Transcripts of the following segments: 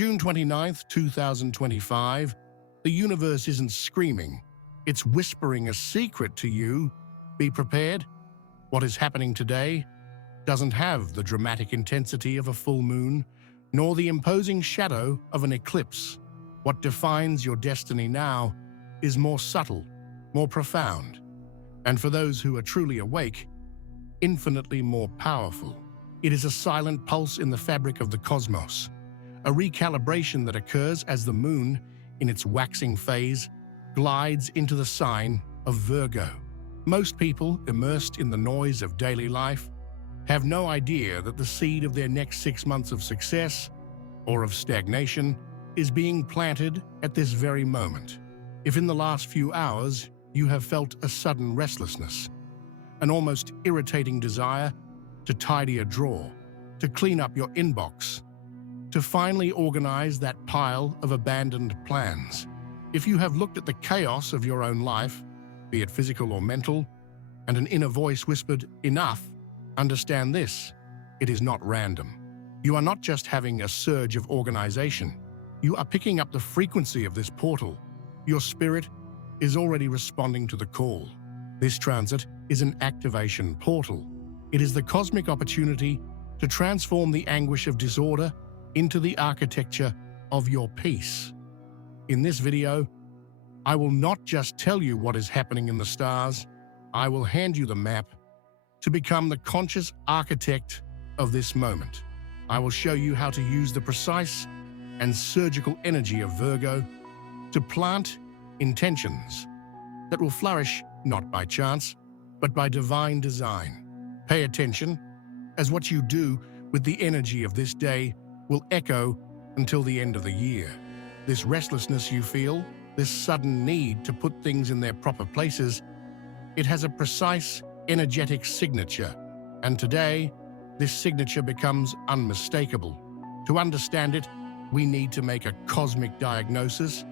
June 29th, 2025, the universe isn't screaming. It's whispering a secret to you. Be prepared. What is happening today doesn't have the dramatic intensity of a full moon, nor the imposing shadow of an eclipse. What defines your destiny now is more subtle, more profound, and for those who are truly awake, infinitely more powerful. It is a silent pulse in the fabric of the cosmos, a recalibration that occurs as the moon, in its waxing phase, glides into the sign of Virgo. Most people, immersed in the noise of daily life, have no idea that the seed of their next 6 months of success or of stagnation is being planted at this very moment. If in the last few hours you have felt a sudden restlessness, an almost irritating desire to tidy a drawer, to clean up your inbox, to finally organize that pile of abandoned plans. If you have looked at the chaos of your own life, be it physical or mental, and an inner voice whispered, "Enough," understand this: it is not random. You are not just having a surge of organization. You are picking up the frequency of this portal. Your spirit is already responding to the call. This transit is an activation portal. It is the cosmic opportunity to transform the anguish of disorder into the architecture of your peace. In this video, I will not just tell you what is happening in the stars, I will hand you the map to become the conscious architect of this moment. I will show you how to use the precise and surgical energy of Virgo to plant intentions that will flourish not by chance, but by divine design. Pay attention, as what you do with the energy of this day will echo until the end of the year. This restlessness you feel, this sudden need to put things in their proper places, it has a precise energetic signature, and today, this signature becomes unmistakable. To understand it, we need to make a cosmic diagnosis.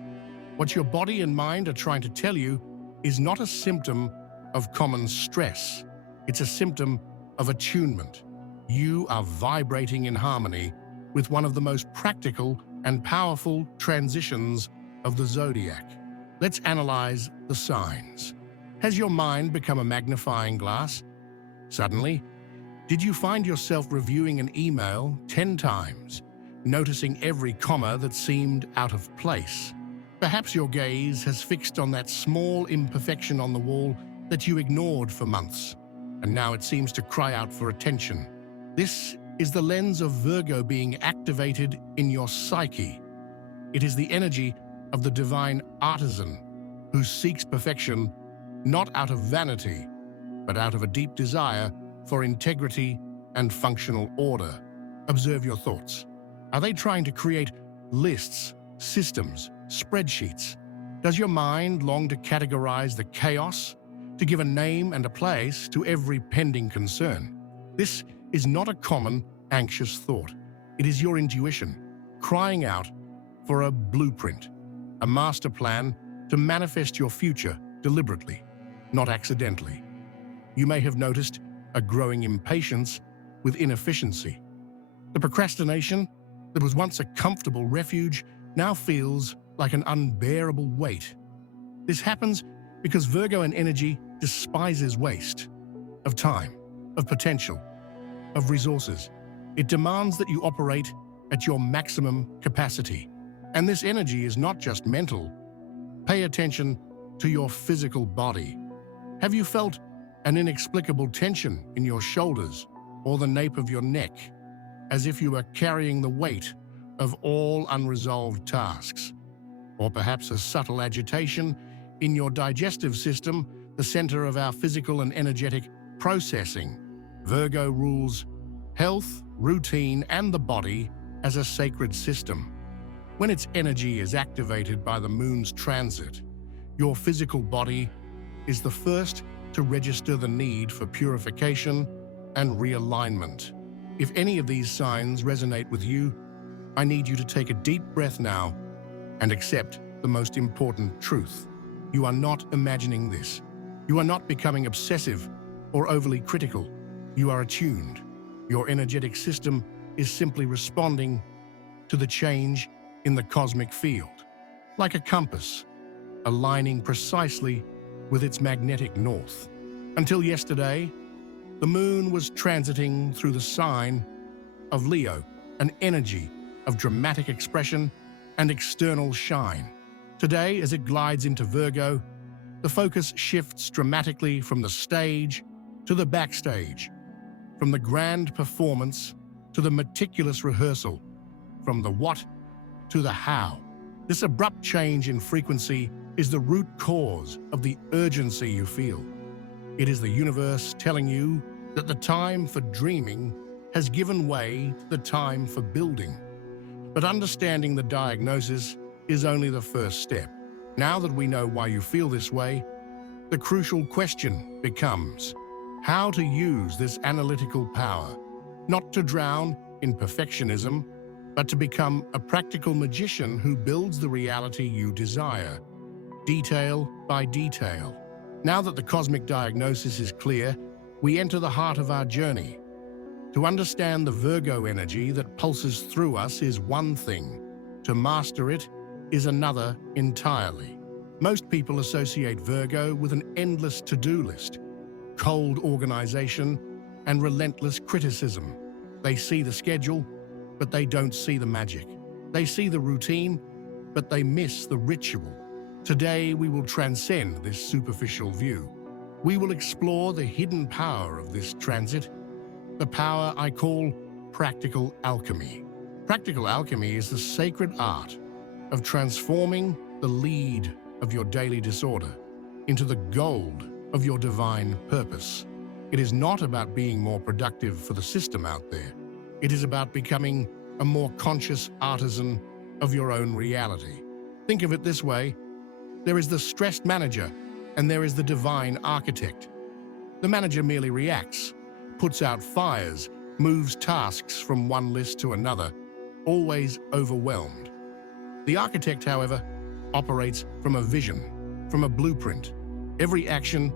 What your body and mind are trying to tell you is not a symptom of common stress. It's a symptom of attunement. You are vibrating in harmony with one of the most practical and powerful transitions of the zodiac. Let's analyze the signs. Has your mind become a magnifying glass? Suddenly, did you find yourself reviewing an email 10 times, noticing every comma that seemed out of place? Perhaps your gaze has fixed on that small imperfection on the wall that you ignored for months, and now it seems to cry out for attention. This is the lens of Virgo being activated in your psyche. It is the energy of the divine artisan who seeks perfection not out of vanity, but out of a deep desire for integrity and functional order. Observe your thoughts. Are they trying to create lists, systems, spreadsheets? Does your mind long to categorize the chaos, to give a name and a place to every pending concern? This is not a common, anxious thought. It is your intuition crying out for a blueprint, a master plan to manifest your future deliberately, not accidentally. You may have noticed a growing impatience with inefficiency. The procrastination that was once a comfortable refuge now feels like an unbearable weight. This happens because Virgo in energy despises waste of time, of potential, of resources. It demands that you operate at your maximum capacity. And this energy is not just mental. Pay attention to your physical body. Have you felt an inexplicable tension in your shoulders or the nape of your neck, as if you are carrying the weight of all unresolved tasks? Or perhaps a subtle agitation in your digestive system, the center of our physical and energetic processing. Virgo rules health, routine, and the body as a sacred system. When its energy is activated by the moon's transit, your physical body is the first to register the need for purification and realignment. If any of these signs resonate with you, I need you to take a deep breath now and accept the most important truth. You are not imagining this. You are not becoming obsessive or overly critical. You are attuned. Your energetic system is simply responding to the change in the cosmic field, like a compass, aligning precisely with its magnetic north. Until yesterday, the moon was transiting through the sign of Leo, an energy of dramatic expression and external shine. Today, as it glides into Virgo, the focus shifts dramatically from the stage to the backstage, from the grand performance to the meticulous rehearsal, from the what to the how. This abrupt change in frequency is the root cause of the urgency you feel. It is the universe telling you that the time for dreaming has given way to the time for building. But understanding the diagnosis is only the first step. Now that we know why you feel this way, the crucial question becomes how to use this analytical power, not to drown in perfectionism, but to become a practical magician who builds the reality you desire, detail by detail. Now that the cosmic diagnosis is clear, we enter the heart of our journey. To understand the Virgo energy that pulses through us is one thing. To master it is another entirely. Most people associate Virgo with an endless to-do list, cold organization, and relentless criticism. They see the schedule, but they don't see the magic. They see the routine, but they miss the ritual. Today, we will transcend this superficial view. We will explore the hidden power of this transit, the power I call practical alchemy. Practical alchemy is the sacred art of transforming the lead of your daily disorder into the gold of your divine purpose. It is not about being more productive for the system out there. It is about becoming a more conscious artisan of your own reality. Think of it this way. There is the stressed manager, and there is the divine architect. The manager merely reacts, puts out fires, moves tasks from one list to another, always overwhelmed. The architect, however, operates from a vision, from a blueprint. Every action,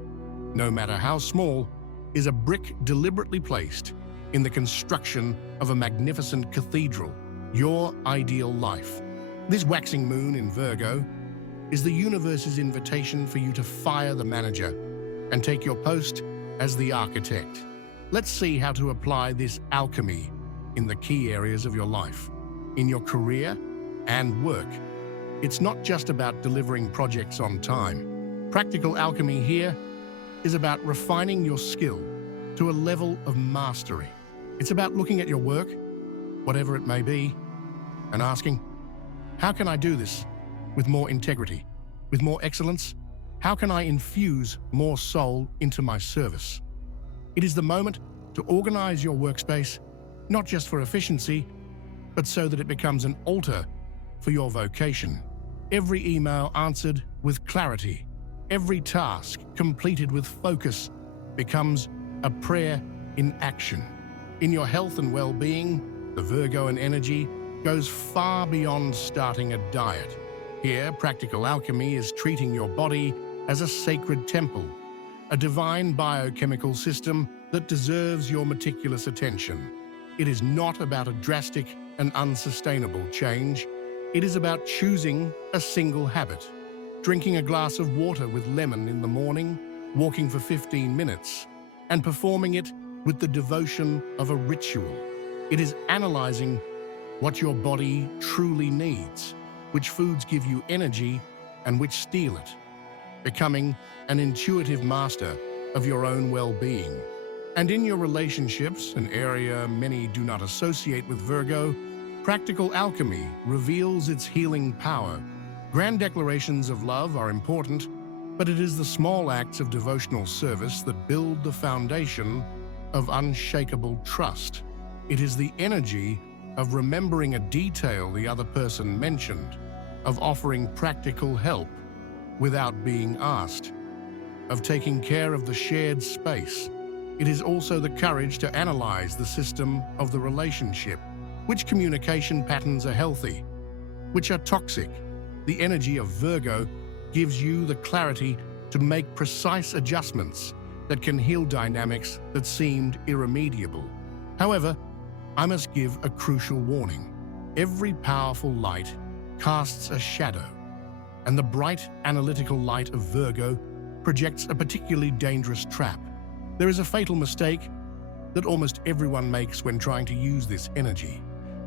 no matter how small, is a brick deliberately placed in the construction of a magnificent cathedral, your ideal life. This waxing moon in Virgo is the universe's invitation for you to fire the manager and take your post as the architect. Let's see how to apply this alchemy in the key areas of your life, in your career and work. It's not just about delivering projects on time. Practical alchemy here is about refining your skill to a level of mastery. It's about looking at your work, whatever it may be, and asking, how can I do this with more integrity, with more excellence? How can I infuse more soul into my service? It is the moment to organize your workspace, not just for efficiency, but so that it becomes an altar for your vocation. Every email answered with clarity, every task completed with focus becomes a prayer in action. In your health and well-being, the Virgoan energy goes far beyond starting a diet. Here, practical alchemy is treating your body as a sacred temple, a divine biochemical system that deserves your meticulous attention. It is not about a drastic and unsustainable change. It is about choosing a single habit, drinking a glass of water with lemon in the morning, walking for 15 minutes, and performing it with the devotion of a ritual. It is analyzing what your body truly needs, which foods give you energy and which steal it, becoming an intuitive master of your own well-being. And in your relationships, an area many do not associate with Virgo, practical alchemy reveals its healing power. Grand declarations of love are important, but it is the small acts of devotional service that build the foundation of unshakable trust. It is the energy of remembering a detail the other person mentioned, of offering practical help without being asked, of taking care of the shared space. It is also the courage to analyze the system of the relationship. Which communication patterns are healthy? Which are toxic? The energy of Virgo gives you the clarity to make precise adjustments that can heal dynamics that seemed irremediable. However, I must give a crucial warning. Every powerful light casts a shadow, and the bright, analytical light of Virgo projects a particularly dangerous trap. There is a fatal mistake that almost everyone makes when trying to use this energy,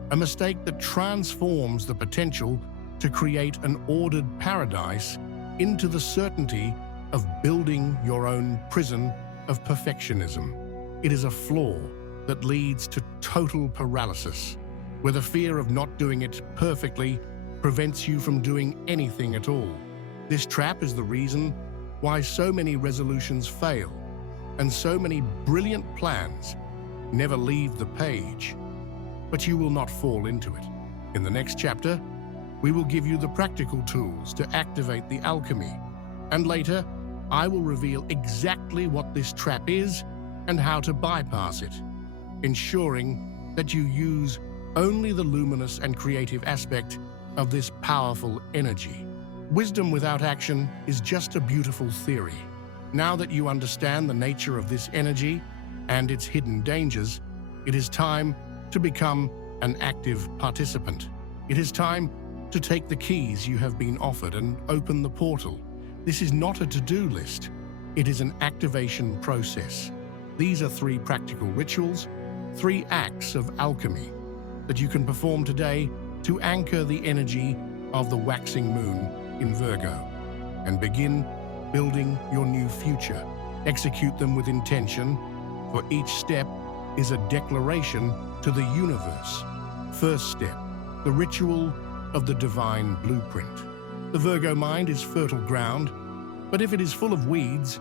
a mistake that transforms the potential to create an ordered paradise into the certainty of building your own prison of perfectionism. It is a flaw that leads to total paralysis, where the fear of not doing it perfectly prevents you from doing anything at all. This trap is the reason why so many resolutions fail, and so many brilliant plans never leave the page. But you will not fall into it. In the next chapter, we will give you the practical tools to activate the alchemy, and later, I will reveal exactly what this trap is and how to bypass it, ensuring that you use only the luminous and creative aspect of this powerful energy. Wisdom without action is just a beautiful theory. Now that you understand the nature of this energy and its hidden dangers, it is time to become an active participant. It is time to take the keys you have been offered and open the portal. This is not a to-do list. It is an activation process. These are 3 practical rituals, 3 acts of alchemy that you can perform today to anchor the energy of the waxing moon in Virgo and begin building your new future. Execute them with intention, for each step is a declaration to the universe. First step, the ritual of the divine blueprint. The Virgo mind is fertile ground, but if it is full of weeds,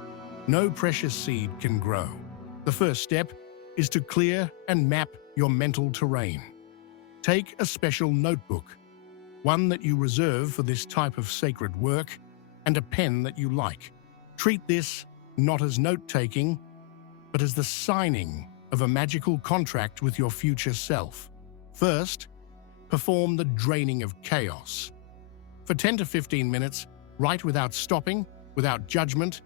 no precious seed can grow. The first step is to clear and map your mental terrain. Take a special notebook, one that you reserve for this type of sacred work, and a pen that you like. Treat this not as note-taking, but as the signing of a magical contract with your future self. First, perform the draining of chaos. For 10 to 15 minutes, write without stopping, without judgment,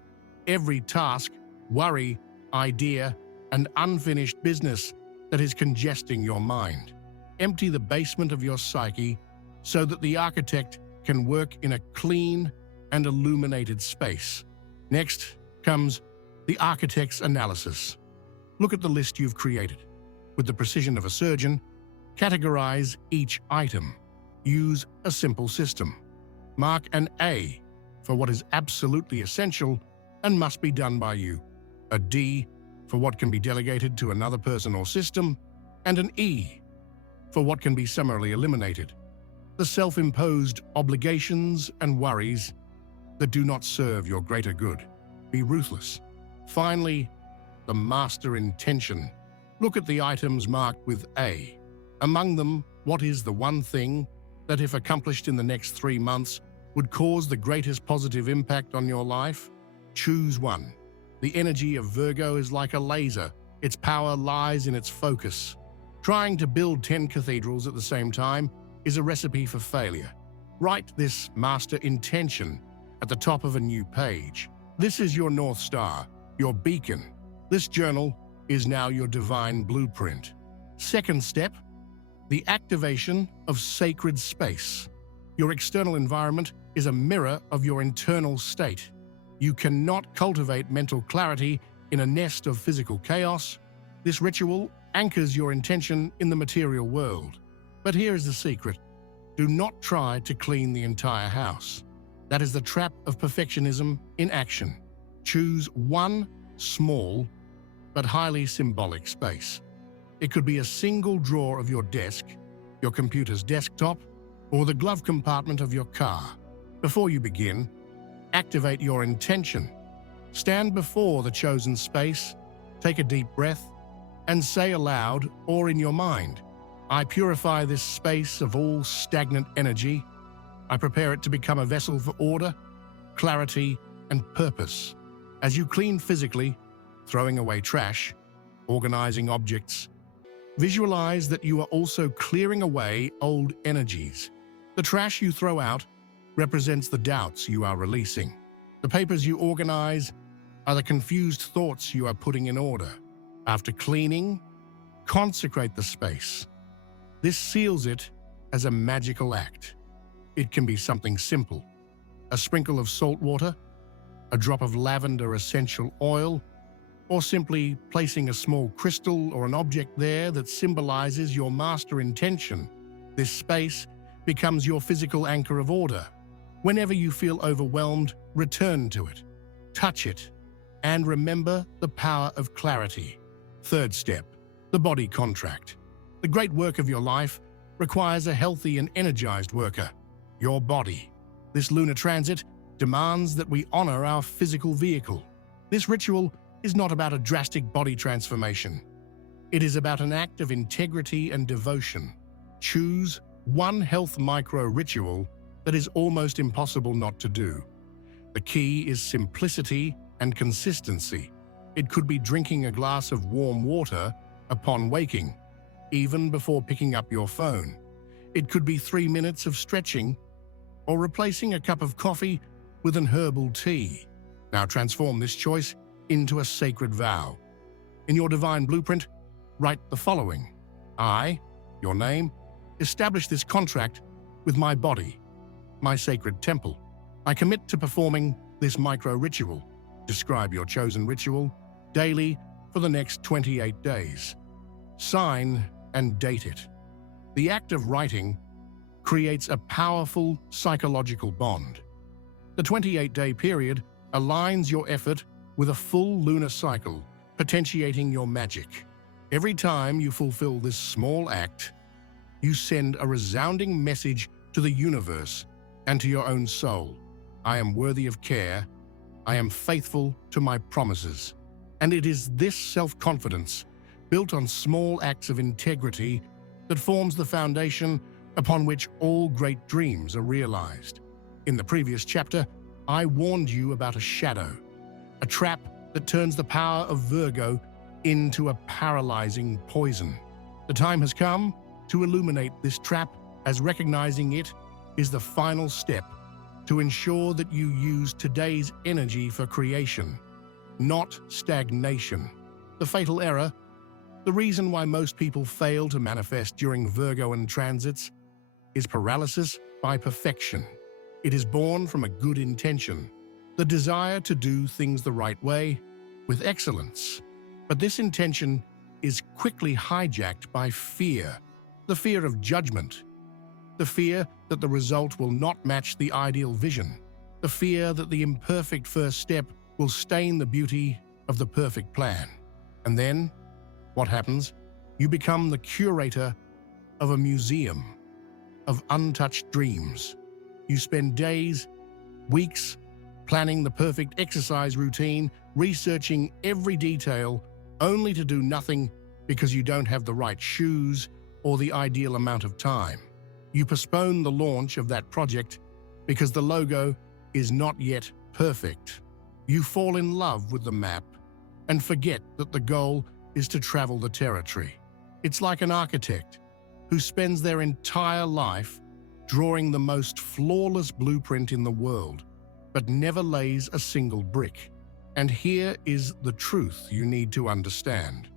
every task, worry, idea, and unfinished business that is congesting your mind. Empty the basement of your psyche so that the architect can work in a clean and illuminated space. Next comes the architect's analysis. Look at the list you've created. With the precision of a surgeon, categorize each item. Use a simple system. Mark an A for what is absolutely essential and must be done by you, a D for what can be delegated to another person or system, and an E for what can be summarily eliminated. The self-imposed obligations and worries that do not serve your greater good. Be ruthless. Finally, the master intention. Look at the items marked with A. Among them, what is the one thing that, if accomplished in the next 3 months, would cause the greatest positive impact on your life? Choose one. The energy of Virgo is like a laser. Its power lies in its focus. Trying to build 10 cathedrals at the same time is a recipe for failure. Write this master intention at the top of a new page. This is your North Star, your beacon. This journal is now your divine blueprint. Second step, the activation of sacred space. Your external environment is a mirror of your internal state. You cannot cultivate mental clarity in a nest of physical chaos. This ritual anchors your intention in the material world. But here is the secret. Do not try to clean the entire house. That is the trap of perfectionism in action. Choose one small but highly symbolic space. It could be a single drawer of your desk, your computer's desktop, or the glove compartment of your car. Before you begin, activate your intention. Stand before the chosen space, take a deep breath, and say aloud or in your mind, I purify this space of all stagnant energy. I prepare it to become a vessel for order, clarity, and purpose. As you clean physically, throwing away trash, organizing objects, visualize that you are also clearing away old energies. The trash you throw out represents the doubts you are releasing. The papers you organize are the confused thoughts you are putting in order. After cleaning, consecrate the space. This seals it as a magical act. It can be something simple: a sprinkle of salt water, a drop of lavender essential oil, or simply placing a small crystal or an object there that symbolizes your master intention. This space becomes your physical anchor of order. Whenever you feel overwhelmed, return to it, touch it, and remember the power of clarity. Third step, the body contract. The great work of your life requires a healthy and energized worker, your body. This lunar transit demands that we honor our physical vehicle. This ritual is not about a drastic body transformation. It is about an act of integrity and devotion. Choose one health micro-ritual that is almost impossible not to do. The key is simplicity and consistency. It could be drinking a glass of warm water upon waking, even before picking up your phone. It could be 3 minutes of stretching or replacing a cup of coffee with an herbal tea. Now transform this choice into a sacred vow. In your divine blueprint, write the following: I, your name, establish this contract with my body, my sacred temple. I commit to performing this micro-ritual. Describe your chosen ritual daily for the next 28 days. Sign and date it. The act of writing creates a powerful psychological bond. The 28-day period aligns your effort with a full lunar cycle, potentiating your magic. Every time you fulfill this small act, you send a resounding message to the universe and to your own soul. I am worthy of care. I am faithful to my promises. And it is this self-confidence, built on small acts of integrity, that forms the foundation upon which all great dreams are realized. In the previous chapter, I warned you about a shadow, a trap that turns the power of Virgo into a paralyzing poison. The time has come to illuminate this trap, as recognizing it is the final step to ensure that you use today's energy for creation, not stagnation. The fatal error, the reason why most people fail to manifest during Virgoan transits, is paralysis by perfection. It is born from a good intention, the desire to do things the right way, with excellence. But this intention is quickly hijacked by fear, the fear of judgment, the fear that the result will not match the ideal vision, the fear that the imperfect first step will stain the beauty of the perfect plan. And then, what happens? You become the curator of a museum of untouched dreams. You spend days, weeks, planning the perfect exercise routine, researching every detail, only to do nothing because you don't have the right shoes or the ideal amount of time. You postpone the launch of that project because the logo is not yet perfect. You fall in love with the map and forget that the goal is to travel the territory. It's like an architect who spends their entire life drawing the most flawless blueprint in the world, but never lays a single brick. And here is the truth you need to understand.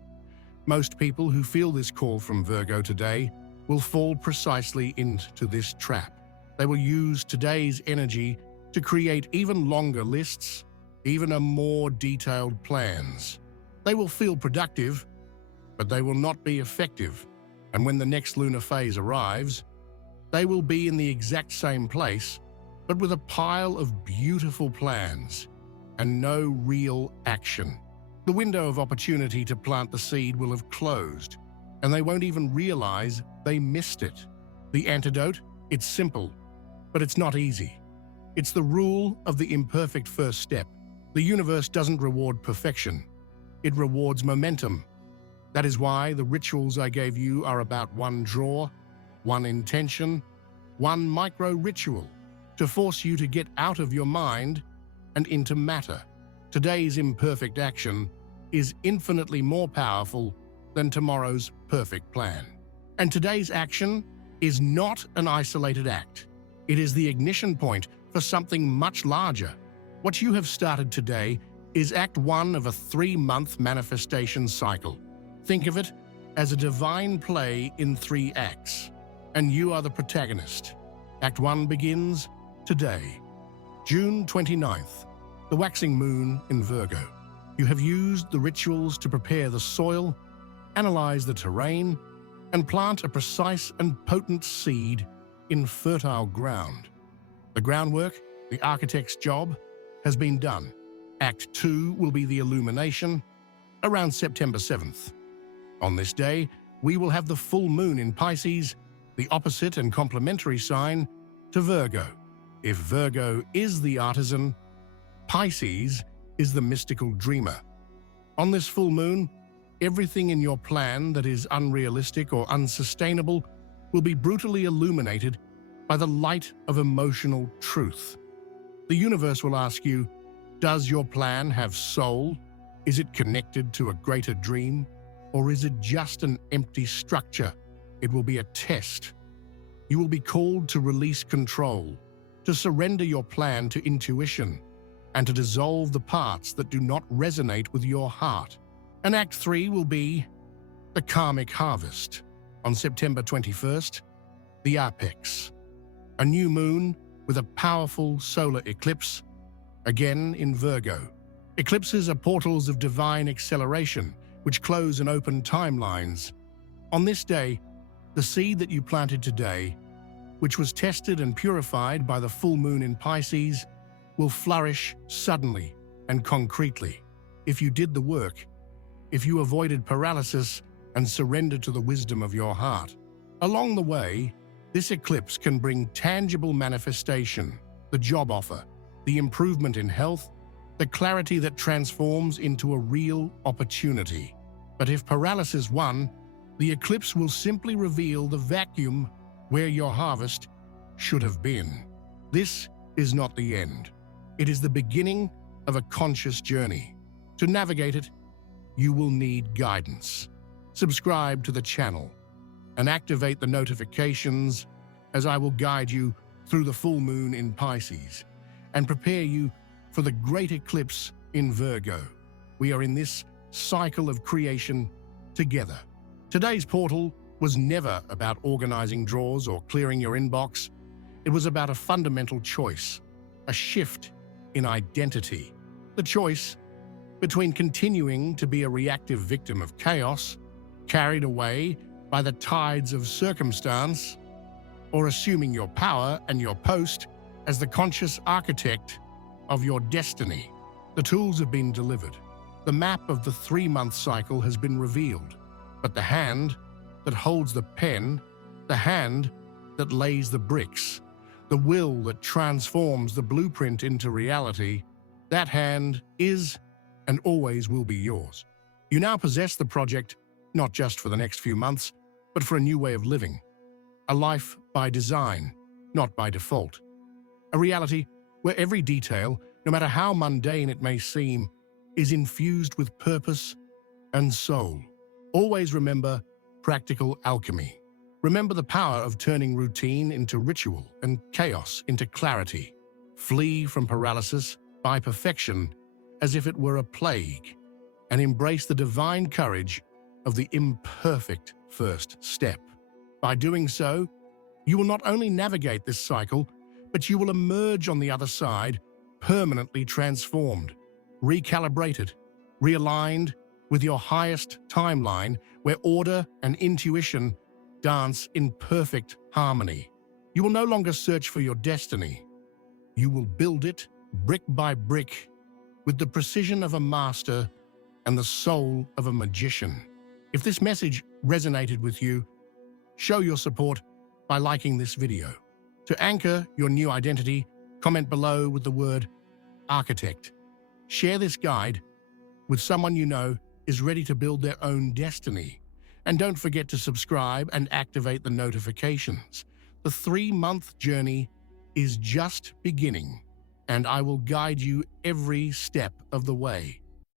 Most people who feel this call from Virgo today will fall precisely into this trap. They will use today's energy to create even longer lists, even a more detailed plans. They will feel productive, but they will not be effective. And when the next lunar phase arrives, they will be in the exact same place, but with a pile of beautiful plans and no real action. The window of opportunity to plant the seed will have closed, and they won't even realize they missed it. The antidote? It's simple, but it's not easy. It's the rule of the imperfect first step. The universe doesn't reward perfection. It rewards momentum. That is why the rituals I gave you are about one draw, one intention, one micro-ritual, to force you to get out of your mind and into matter. Today's imperfect action is infinitely more powerful than tomorrow's perfect plan. And today's action is not an isolated act. It is the ignition point for something much larger. What you have started today is Act 1 of a 3-month manifestation cycle. Think of it as a divine play in 3 acts. and you are the protagonist. Act 1 begins today. June 29th, the waxing moon in Virgo. You have used the rituals to prepare the soil, analyze the terrain, and plant a precise and potent seed in fertile ground. The groundwork, the architect's job, has been done. Act 2 will be the illumination around September 7th. On this day, we will have the full moon in Pisces, the opposite and complementary sign to Virgo. If Virgo is the artisan, Pisces is the mystical dreamer. On this full moon, everything in your plan that is unrealistic or unsustainable will be brutally illuminated by the light of emotional truth. The universe will ask you, does your plan have soul? Is it connected to a greater dream? Or is it just an empty structure? It will be a test. You will be called to release control, to surrender your plan to intuition, and to dissolve the parts that do not resonate with your heart. And Act 3 will be the karmic harvest. On September 21st, the apex. A new moon with a powerful solar eclipse, again in Virgo. Eclipses are portals of divine acceleration, which close and open timelines. On this day, the seed that you planted today, which was tested and purified by the full moon in Pisces, will flourish suddenly and concretely. If you did the work, if you avoided paralysis and surrendered to the wisdom of your heart. Along the way, this eclipse can bring tangible manifestation, the job offer, the improvement in health, the clarity that transforms into a real opportunity. But if paralysis won, the eclipse will simply reveal the vacuum where your harvest should have been. This is not the end. It is the beginning of a conscious journey. To navigate it, you will need guidance. Subscribe to the channel and activate the notifications as I will guide you through the full moon in Pisces and prepare you for the great eclipse in Virgo. We are in this cycle of creation together. Today's portal was never about organizing drawers or clearing your inbox. It was about a fundamental choice, a shift in identity. The choice between continuing to be a reactive victim of chaos, carried away by the tides of circumstance, or assuming your power and your post as the conscious architect of your destiny. The tools have been delivered. The map of the 3-month cycle has been revealed, but the hand that holds the pen, the hand that lays the bricks, the will that transforms the blueprint into reality, that hand is and always will be yours. You now possess the project, not just for the next few months, but for a new way of living. A life by design, not by default. A reality where every detail, no matter how mundane it may seem, is infused with purpose and soul. Always remember practical alchemy. Remember the power of turning routine into ritual and chaos into clarity. Flee from paralysis by perfection as if it were a plague, and embrace the divine courage of the imperfect first step. By doing so, you will not only navigate this cycle, but you will emerge on the other side permanently transformed, recalibrated, realigned with your highest timeline where order and intuition dance in perfect harmony. You will no longer search for your destiny. You will build it brick by brick with the precision of a master and the soul of a magician. If this message resonated with you, show your support by liking this video. To anchor your new identity, comment below with the word architect. Share this guide with someone you know is ready to build their own destiny. And don't forget to subscribe and activate the notifications. The 3-month journey is just beginning, and I will guide you every step of the way.